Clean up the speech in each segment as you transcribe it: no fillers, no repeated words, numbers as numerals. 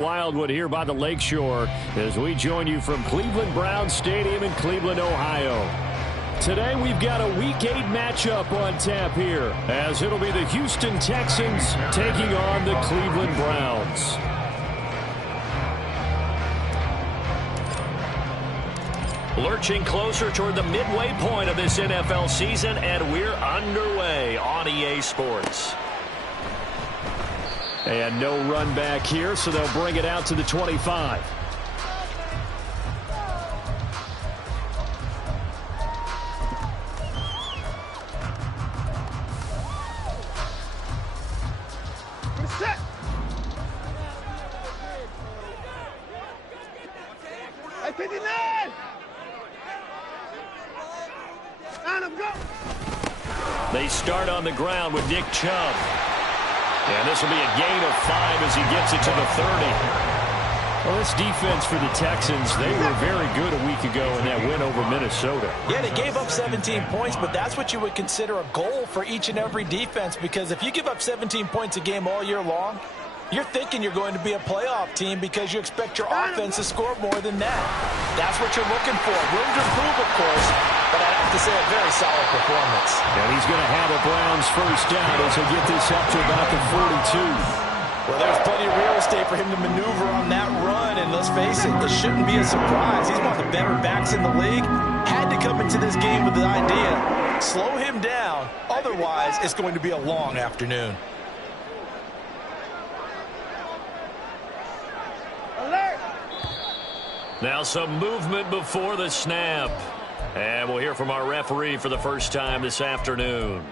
Wildwood here by the Lakeshore as we join you from Cleveland Browns Stadium in Cleveland, Ohio. Today we've got a Week 8 matchup on tap here as it'll be the Houston Texans taking on the Cleveland Browns. Lurching closer toward the midway point of this NFL season, and we're underway on EA Sports. And no run back here, so they'll bring it out to the 25. Set. At 59. And I'm go. They start on the ground with Nick Chubb. And this will be a gain of 5 as he gets it to the 30. Well, this defense for the Texans, they were very good a week ago in that win over Minnesota. Yeah, they gave up 17 points, but that's what you would consider a goal for each and every defense, because if you give up 17 points a game all year long, you're thinking you're going to be a playoff team because you expect your offense to score more than that. That's what you're looking for. Room to improve, of course, but I'd have to say a very solid performance. And he's going to have a Browns first down as he'll get this up to about the 42. Well, there's plenty of real estate for him to maneuver on that run, and let's face it, this shouldn't be a surprise. He's one of the better backs in the league. Had to come into this game with the idea, slow him down, otherwise it's going to be a long afternoon. Now some movement before the snap. And we'll hear from our referee for the first time this afternoon.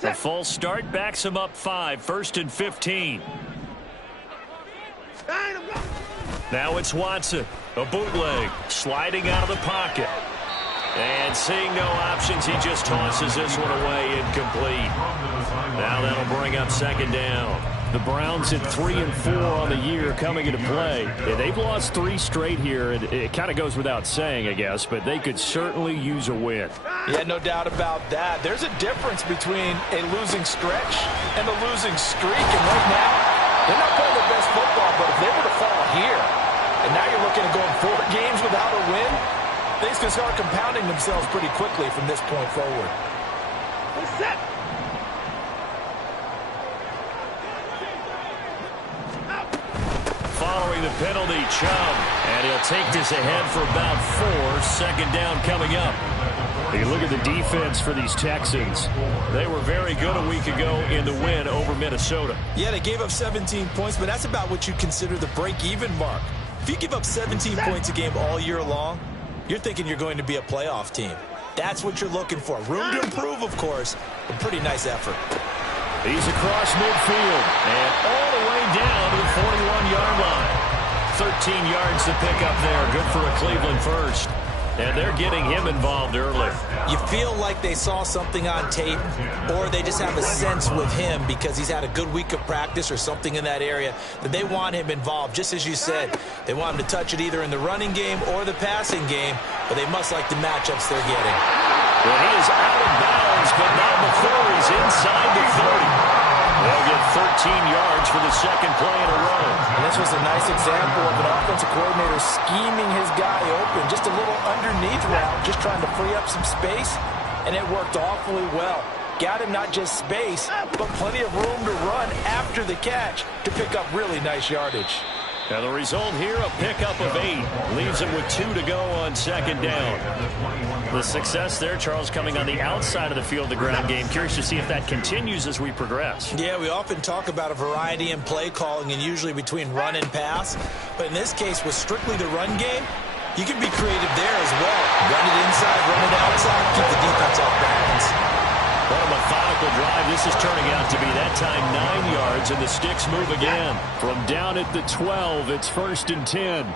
The false start backs him up 5, 1st and 15. Now it's Watson, a bootleg, sliding out of the pocket. And seeing no options, he just tosses this one away, incomplete. Now that'll bring up 2nd down. The Browns at 3 and 4 on the year coming into play. Yeah, they've lost 3 straight here. It kind of goes without saying, I guess, but they could certainly use a win. Yeah, no doubt about that. There's a difference between a losing stretch and a losing streak. And right now, they're not playing their best football, but if they were to fall here, and now you're looking at going 4 games without a win, things can start compounding themselves pretty quickly from this point forward. Set. Following the penalty, Chubb, and he'll take this ahead for about 4. 2nd down coming up. You look at the defense for these Texans. They were very good a week ago in the win over Minnesota. Yeah, they gave up 17 points, but that's about what you consider the break-even mark. If you give up 17 points a game all year long, you're thinking you're going to be a playoff team. That's what you're looking for. Room to improve, of course, but pretty nice effort. He's across midfield and all the way down to the 41-yard line. 13 yards to pick up there. Good for a Cleveland first. And they're getting him involved early. You feel like they saw something on tape, or they just have a sense with him because he's had a good week of practice or something in that area that they want him involved. Just as you said, they want him to touch it either in the running game or the passing game, but they must like the matchups they're getting. Well, he is out of bounds, but not before he's inside the 30. They'll get 13 yards for the 2nd play in a row. And this was a nice example of an offensive coordinator scheming his guy open. Just a little underneath route, just trying to free up some space, and it worked awfully well. Got him not just space, but plenty of room to run after the catch to pick up really nice yardage. Now the result here, a pickup of 8. Leaves him with 2 to go on 2nd down. The success there, Charles, coming on the outside of the field, the ground game. Curious to see if that continues as we progress. Yeah, we often talk about a variety in play calling and usually between run and pass. But in this case, with strictly the run game, you can be creative there as well. Run it inside, run it outside, keep the defense off balance. What a methodical drive this is turning out to be. That time 9 yards, and the sticks move again. From down at the 12, it's 1st and 10.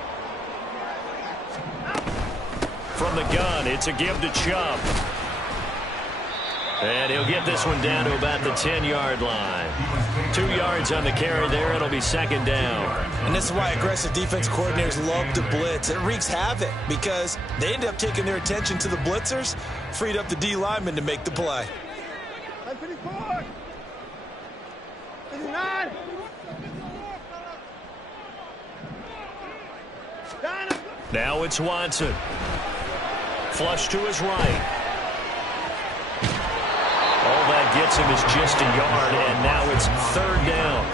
From the gun, it's a give to Chubb. And he'll get this one down to about the 10-yard line. 2 yards on the carry there. It'll be 2nd down. And this is why aggressive defense coordinators love to blitz. It wreaks havoc because they end up taking their attention to the blitzers, freed up the D lineman to make the play. Now it's Watson. Flush to his right. All that gets him is just a yard, and now it's third down.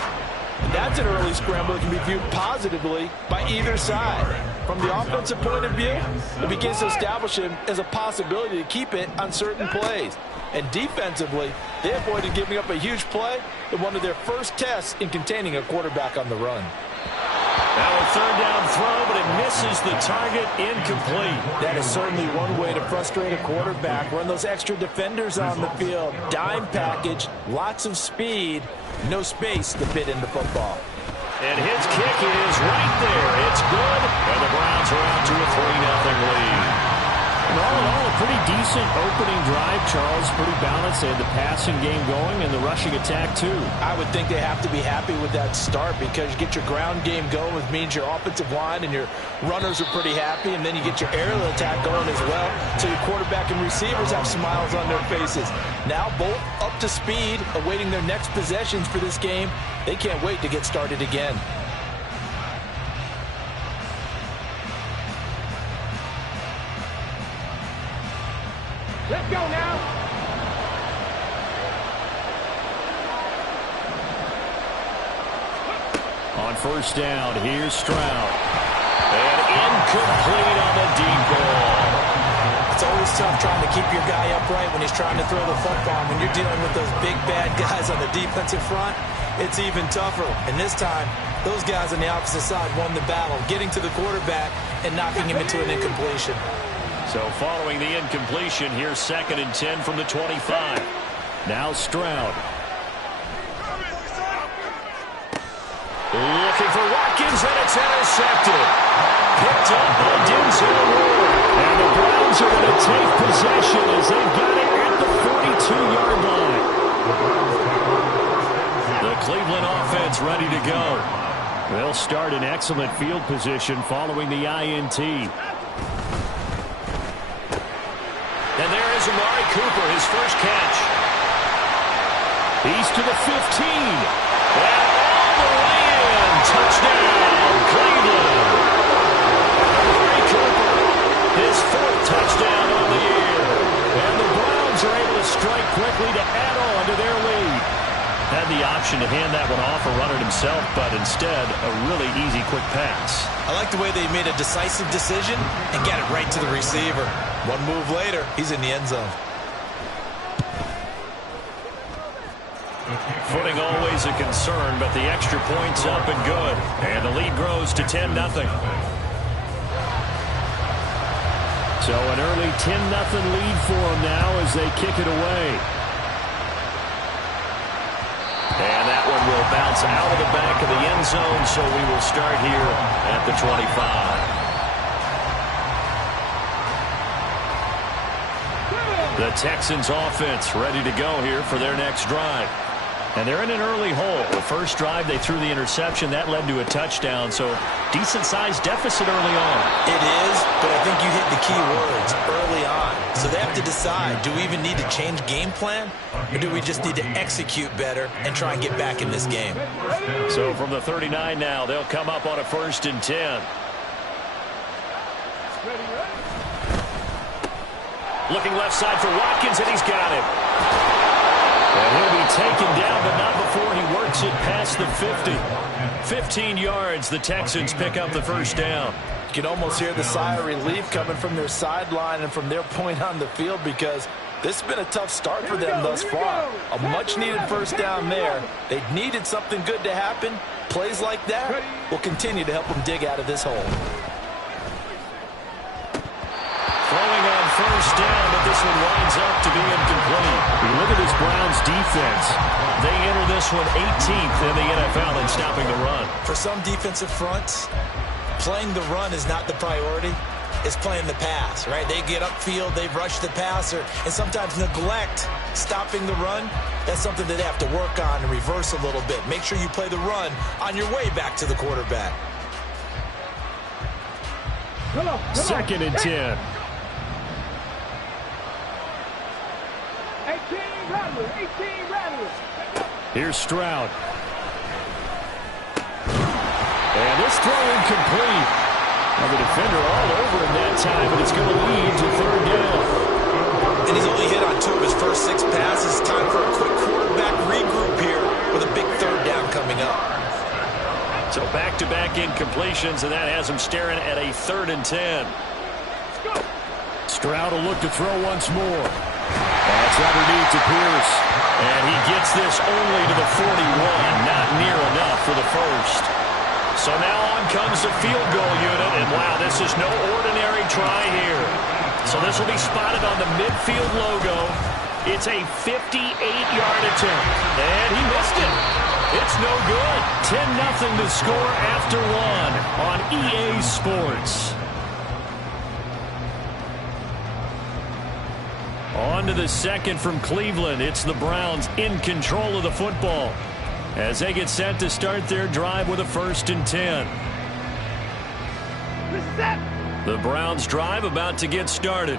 That's an early scramble that can be viewed positively by either side. From the offensive point of view, it begins to establish him as a possibility to keep it on certain plays. And defensively, they avoided giving up a huge play in one of their first tests in containing a quarterback on the run. Now a third down throw, but it misses the target, incomplete. That is certainly one way to frustrate a quarterback. Run those extra defenders on the field. Dime package, lots of speed, no space to fit into football. And his kick is right there. It's good, and the Browns are out to a 3-0 lead. And all in all, a pretty decent opening drive, Charles. Pretty balanced. They had the passing game going and the rushing attack, too. I would think they have to be happy with that start because you get your ground game going, which means your offensive line and your runners are pretty happy, and then you get your aerial attack going as well, so your quarterback and receivers have smiles on their faces. Now both up to speed, awaiting their next possessions for this game. They can't wait to get started again. Let's go now. On first down, here's Stroud. And incomplete on the deep ball. It's always tough trying to keep your guy upright when he's trying to throw the football. When you're dealing with those big, bad guys on the defensive front, it's even tougher. And this time, those guys on the opposite side won the battle, getting to the quarterback and knocking him into an incompletion. So following the incompletion, here's 2nd and 10 from the 25. Now Stroud. Looking for Watkins, and it's intercepted. Picked up by Denzel Ward. And the Browns are going to take possession as they've got it at the 42-yard line. The Cleveland offense ready to go. They'll start in excellent field position following the INT. And there is Amari Cooper, his first catch. He's to the 15. And all the way in. Touchdown, Cleveland. Amari Cooper, his 4th touchdown on the year. And the Browns are able to strike quickly to add on to their lead. Had the option to hand that one off or run it himself, but instead, a really easy, quick pass. I like the way they made a decisive decision and got it right to the receiver. One move later, he's in the end zone. Footing always a concern, but the extra point's up and good. And the lead grows to 10-0. So an early 10-0 lead for them now as they kick it away. And that one will bounce out of the back of the end zone, so we will start here at the 25. The Texans offense ready to go here for their next drive. And they're in an early hole. The first drive, they threw the interception. That led to a touchdown, so decent-sized deficit early on. It is, but I think you hit the key words, early on. So they have to decide, do we even need to change game plan, or do we just need to execute better and try and get back in this game? So from the 39 now, they'll come up on a 1st and 10. Looking left side for Watkins, and he's got him. And he'll be taken down, but not before he works it past the 50. 15 yards, the Texans pick up the first down. You can almost hear the sigh of relief coming from their sideline and from their point on the field because this has been a tough start for them thus far. A much-needed first down there. They needed something good to happen. Plays like that will continue to help them dig out of this hole. Throwing on first down, but this one winds up to be incomplete. You look at this Browns defense. They enter this one 18th in the NFL in stopping the run. For some defensive fronts, playing the run is not the priority. It's playing the pass, right? They get upfield, they rush the passer, and sometimes neglect stopping the run. That's something that they have to work on and reverse a little bit. Make sure you play the run on your way back to the quarterback. 2nd and 10. 18 rattlers. Here's Stroud. And this throw incomplete. Well, the defender all over him that time, but it's going to lead to third down. And he's only hit on 2 of his first 6 passes. Time for a quick quarterback regroup here with a big third down coming up. So back-to-back incompletions, and that has him staring at a 3rd and 10. Stroud will look to throw once more. That's underneath to Pierce. And he gets this only to the 41, not near enough for the first. So now on comes the field goal unit, and wow, this is no ordinary try here. So this will be spotted on the midfield logo. It's a 58-yard attempt, and he missed it. It's no good. 10-0 to score after 1 on EA Sports. On to the second from Cleveland. It's the Browns in control of the football as they get set to start their drive with a 1st and 10. The Browns drive about to get started.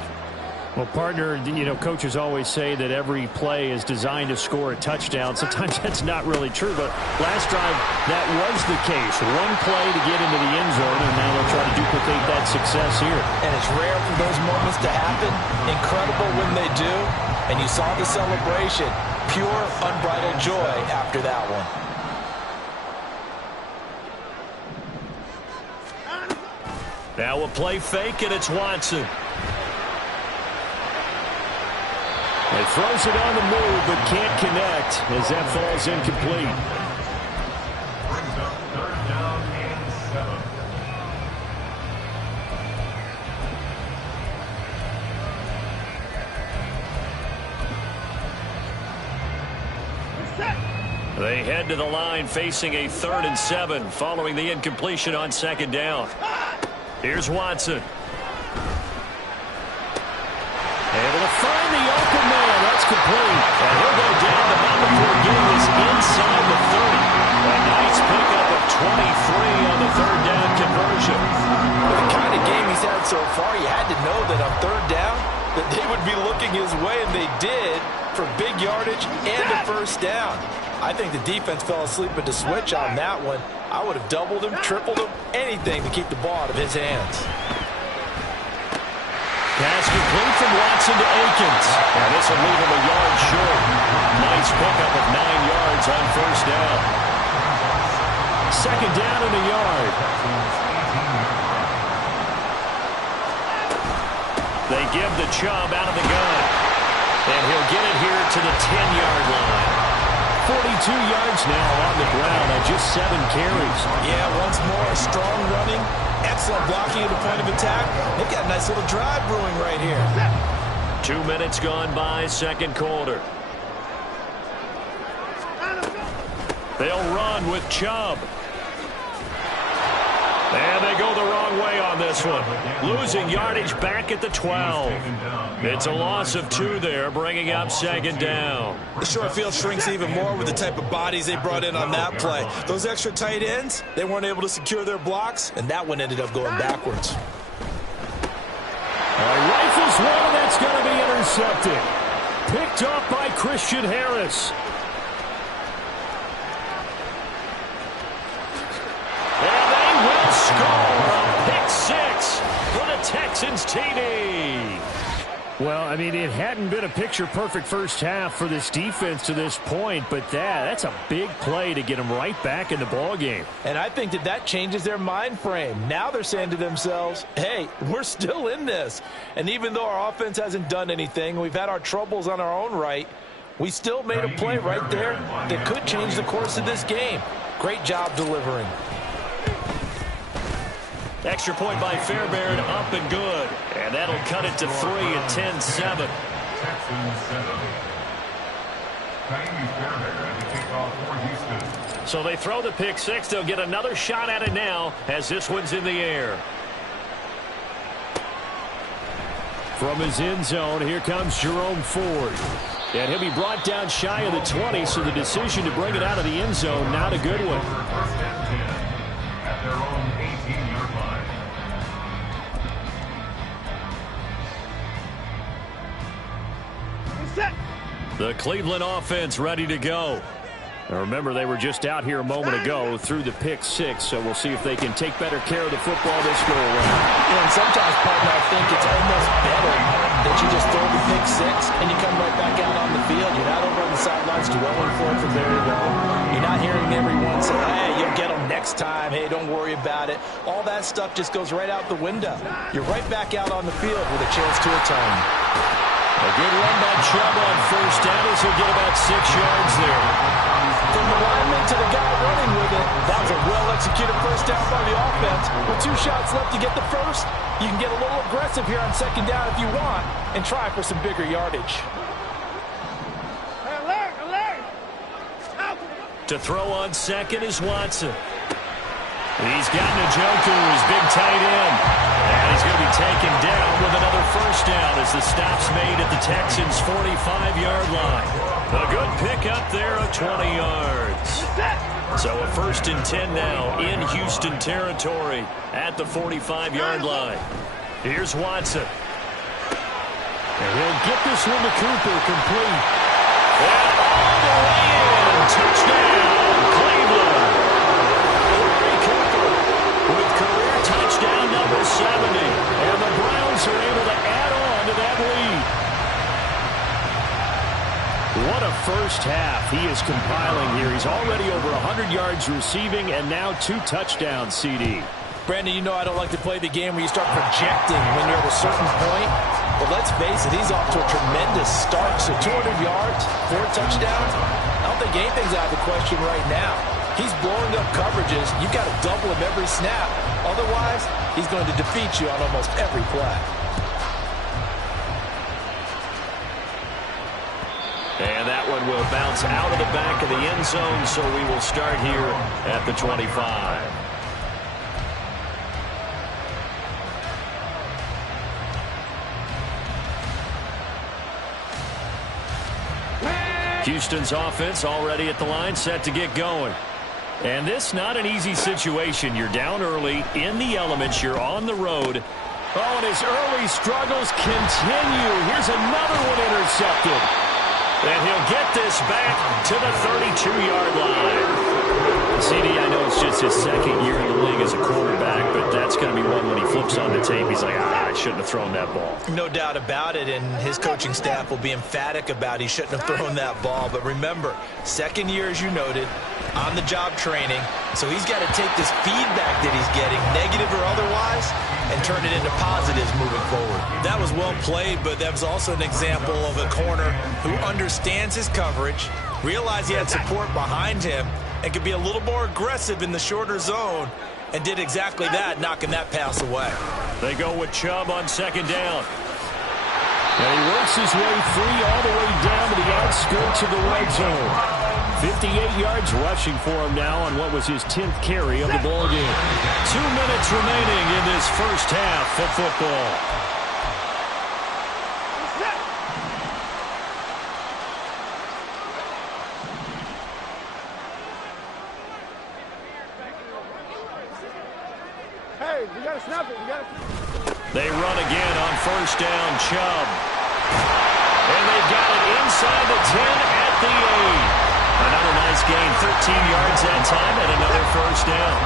Well, partner, you know, coaches always say that every play is designed to score a touchdown. Sometimes that's not really true, but last drive, that was the case. One play to get into the end zone, and now they'll try to duplicate that success here. And it's rare for those moments to happen. Incredible when they do. And you saw the celebration. Pure, unbridled joy after that one. Now a play fake, and it's Watson. He throws it on the move, but can't connect as that falls incomplete. They head to the line facing a 3rd and 7 following the incompletion on 2nd down. Here's Watson. Able to find the open man. That's complete. And he'll go down. The number 4 game is inside the 30. A nice pickup of 23 on the 3rd down conversion. With the kind of game he's had so far, you had to know that on 3rd down that they would be looking his way, and they did, for big yardage and a 1st down. I think the defense fell asleep at the switch on that one. I would have doubled him, tripled him, anything to keep the ball out of his hands. Pass complete from Watson to Akins. And this will leave him a yard short. Nice pickup of 9 yards on 1st down. 2nd down in the yard. They give the Chubb out of the gun. And he'll get it here to the 10-yard line. 42 yards now on the ground on just 7 carries. Yeah, once more, strong running, excellent blocking at the point of attack. They've got a nice little drive brewing right here. 2 minutes gone by, 2nd quarter. They'll run with Chubb. And they go the wrong way on this one. Losing yardage back at the 12. It's a loss of 2 there, bringing up 2nd down. The short field shrinks even more with the type of bodies they brought in on that play. Those extra tight ends, they weren't able to secure their blocks, and that one ended up going backwards. Rifles one, and that's going to be intercepted. Picked up by Christian Harris. And they will score a pick 6 for the Texans TD. Well, I mean, it hadn't been a picture-perfect first half for this defense to this point, but that's a big play to get them right back in the ballgame. And I think that changes their mind frame. Now they're saying to themselves, hey, we're still in this. And even though our offense hasn't done anything, we've had our troubles on our own right, we still made a play right there that could change the course of this game. Great job delivering. Extra point by Fairbairn, up and good. And that'll cut it to 3 at 10-7. So they throw the pick 6. They'll get another shot at it now as this one's in the air. From his end zone, here comes Jerome Ford. And he'll be brought down shy of the 20, so the decision to bring it out of the end zone, not a good one. The Cleveland offense ready to go. Now remember, they were just out here a moment ago through the pick 6, so we'll see if they can take better care of the football this go around. And sometimes, partner, I think it's almost better that you just throw the pick 6 and you come right back out on the field. You're not over on the sidelines dwelling for it for very long. You're not hearing everyone say, hey, you'll get them next time. Hey, don't worry about it. All that stuff just goes right out the window. You're right back out on the field with a chance to atone. A good run by Chubb on first down as he'll get about 6 yards there. From the lineman to the guy running with it, that was a well-executed first down by the offense. With 2 shots left to get the first, you can get a little aggressive here on second down if you want and try for some bigger yardage. Alert! Out. To throw on second is Watson. He's got Njoku, his big tight end. And he's going to be taken down with another first down as the stop's made at the Texans' 45-yard line. A good pickup there of 20 yards. So a 1st and 10 now in Houston territory at the 45-yard line. Here's Watson. And he'll get this one to Cooper, complete. And all the way in. Touchdown, Cleveland. With career touchdown number 70. And the Browns are able to add on to that lead. What a first half he is compiling here. He's already over 100 yards receiving and now 2 touchdowns, CD. Brandon, you know I don't like to play the game where you start projecting when you're at a certain point. But let's face it, he's off to a tremendous start. So 200 yards, 4 touchdowns. I don't think anything's out of the question right now. He's blowing up coverages. You've got to double him every snap. Otherwise, he's going to defeat you on almost every play. And that one will bounce out of the back of the end zone, so we will start here at the 25. Houston's offense already at the line, set to get going. And this not an easy situation. You're down early, in the elements, you're on the road. Oh, and his early struggles continue. Here's another one intercepted. And he'll get this back to the 32-yard line. CD, I know it's just his 2nd year in the league as a quarterback, but that's going to be one when he flips on the tape. He's like, I shouldn't have thrown that ball. No doubt about it, and his coaching staff will be emphatic about he shouldn't have thrown that ball. But remember, 2nd year, as you noted, on-the-job training. So he's got to take this feedback that he's getting, negative or otherwise, and turn it into positives moving forward. That was well played, but that was also an example of a corner who understands his coverage, realized he had support behind him, and could be a little more aggressive in the shorter zone, and did exactly that, knocking that pass away. They go with Chubb on 2nd down. And he works his way free all the way down to the outskirts of the red zone. 58 yards rushing for him now on what was his 10th carry of the ball game. 2 minutes remaining in this first half of football. Hey, we gotta snap it. They run again on first down, Chubb. And they got it inside the 10 at the 8. Another nice gain, 13 yards that time, and another first down.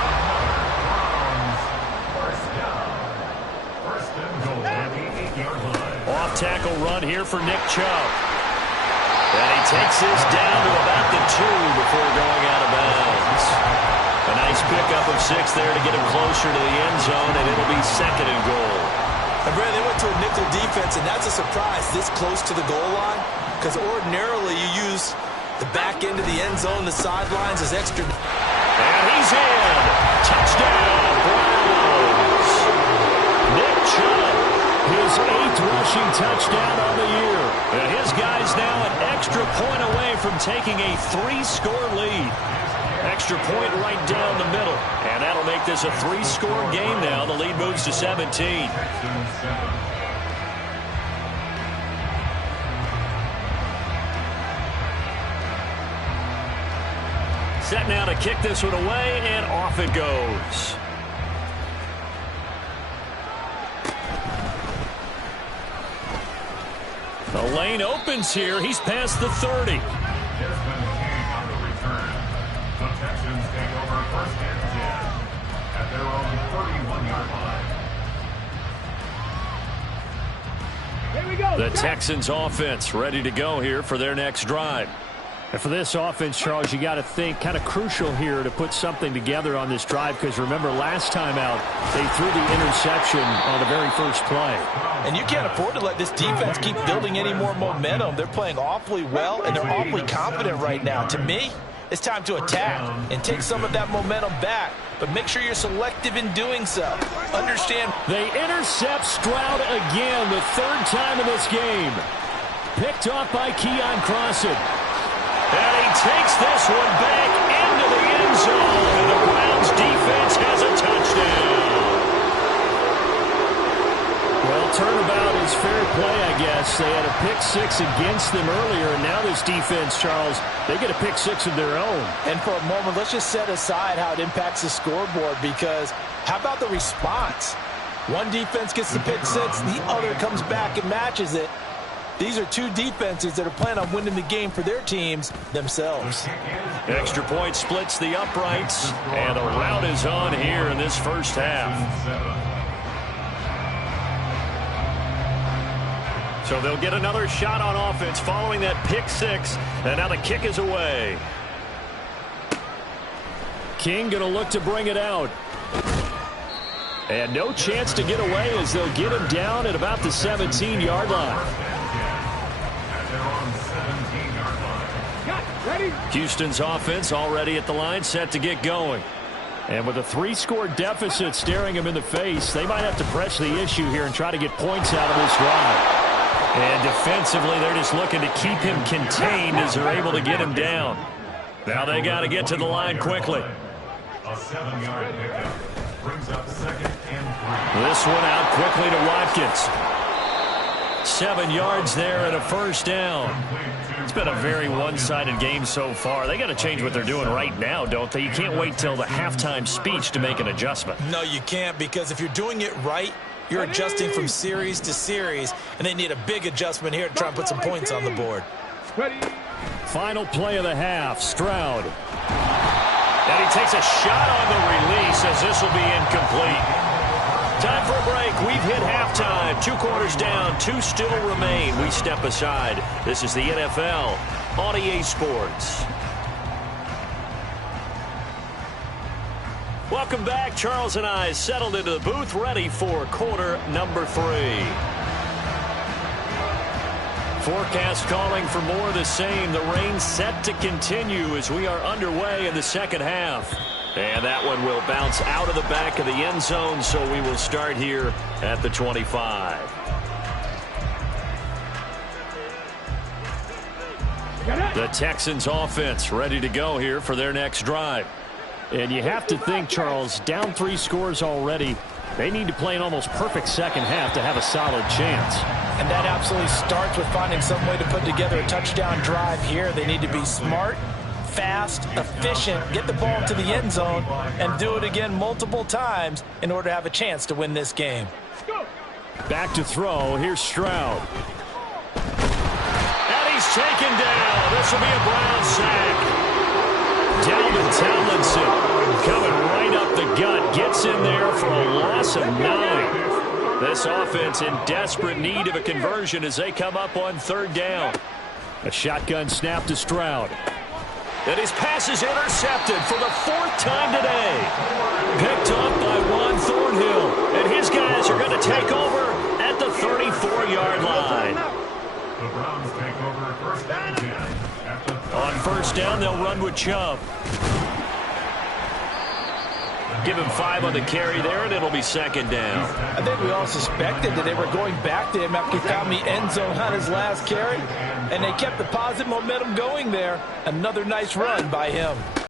Off tackle run here for Nick Chubb. And he takes this down to about the 2 before going out of bounds. A nice pickup of 6 there to get him closer to the end zone, and it'll be 2nd and goal. And Brad, they went to a nickel defense, and that's a surprise this close to the goal line, because ordinarily you use the back end of the end zone, the sidelines as extra. And he's in. Touchdown, Browns. Nick Chubb, his 8th rushing touchdown on the year. And his guy's now an extra point away from taking a 3-score lead. Extra point right down the middle. And that'll make this a 3-score game now. The lead moves to 17. Set now to kick this one away, and off it goes. The lane opens here. He's past the 30. Texans take over 1st and 10 at their own 31-yard line. Here we go. The Texans offense ready to go here for their next drive. And for this offense, Charles, you got to think kind of crucial here to put something together on this drive, because remember last time out they threw the interception on the very first play. And you can't afford to let this defense keep building any more momentum. They're playing awfully well, and they're awfully confident right now. To me, it's time to attack and take some of that momentum back, but make sure you're selective in doing so. Understand. They intercept Stroud again, the third time in this game. Picked off by Keon Crossan. And he takes this one back into the end zone, and the Browns defense has a touchdown. Well, turnabout is fair play, I guess. They had a pick six against them earlier, and now this defense, Charles, they get a pick six of their own. And for a moment, let's just set aside how it impacts the scoreboard, because how about the response? One defense gets the pick six, the other comes back and matches it. These are two defenses that are planning on winning the game for their teams themselves. Extra point splits the uprights, and the rout is on here in this first half. So they'll get another shot on offense following that pick six, and now the kick is away. King going to look to bring it out. And no chance to get away as they'll get him down at about the 17-yard line. Houston's offense already at the line, set to get going. And with a 3-score deficit staring him in the face, they might have to press the issue here and try to get points out of this drive. And defensively, they're just looking to keep him contained as they're able to get him down. Now they got to get to the line quickly. A 7-yard pickup brings up 2nd and 3. This one out quickly to Watkins. 7 yards there and a first down. It's been a very one-sided game so far. They got to change what they're doing right now, don't they? You can't wait till the halftime speech to make an adjustment. No, you can't, because if you're doing it right, you're adjusting from series to series, and they need a big adjustment here to try and put some points on the board. Final play of the half, Stroud. And he takes a shot on the release as this will be incomplete. Time for a break. We've hit halftime. 2 quarters down. 2 still remain. We step aside. This is the NFL on EA Sports. Welcome back. Charles and I settled into the booth, ready for quarter number 3. Forecast calling for more of the same. The rain set to continue as we are underway in the second half. And that one will bounce out of the back of the end zone, so we will start here at the 25. The Texans offense ready to go here for their next drive. And you have to think, Charles, down 3 scores already. They need to play an almost perfect second half to have a solid chance. And that absolutely starts with finding some way to put together a touchdown drive here. They need to be smart, fast, efficient, get the ball to the end zone, and do it again multiple times in order to have a chance to win this game. Back to throw. Here's Stroud. And he's taken down. This will be a Brown sack. Dalvin Tomlinson coming right up the gut. Gets in there for a loss of 9. This offense in desperate need of a conversion as they come up on 3rd down. A shotgun snap to Stroud. And his pass is intercepted for the 4th time today. Picked up by Juan Thornhill. And his guys are going to take over at the 34-yard line. The Browns take over 1st and 10. On 1st down, they'll run with Chubb. Give him 5 on the carry there, and it'll be 2nd down. I think we all suspected that they were going back to him after he found the end zone on his last carry, and they kept the positive momentum going there. Another nice run by him.